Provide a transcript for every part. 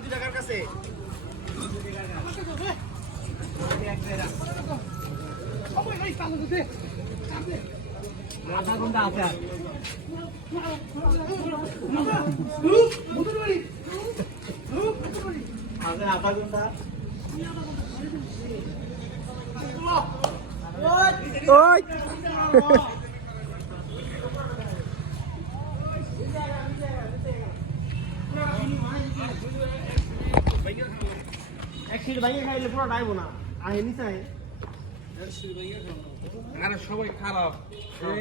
দুই টাকার কাছে। আধা ঘণ্টা আছে আর আধা ঘণ্টা ওই। এক সিট ভাইয়ে খাইলে পুরো ডাইবো না। আহে নিচে আহে। আরে সবাই খারাপ।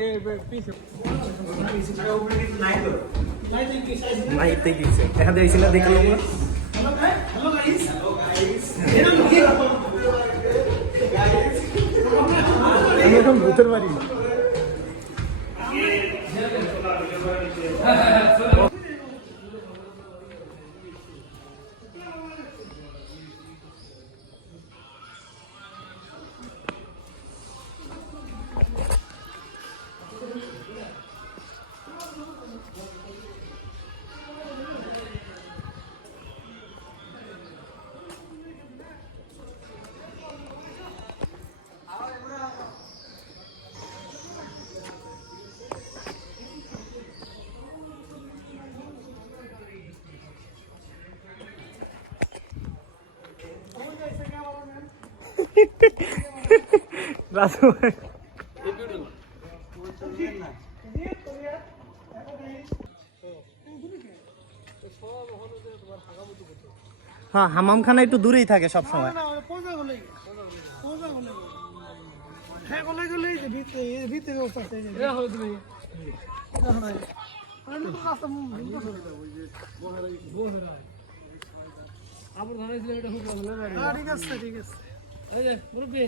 এই পিছে। নাইতে গেছে। দেখা দিয়েছিল দেখলাম না আমি এখন ভূতের বাড়ি। রাজু হ্যাঁ হামামখানা একটু দূরেই থাকে সব সময় ঠিক আছে ঠিক আছে। মুরব্বি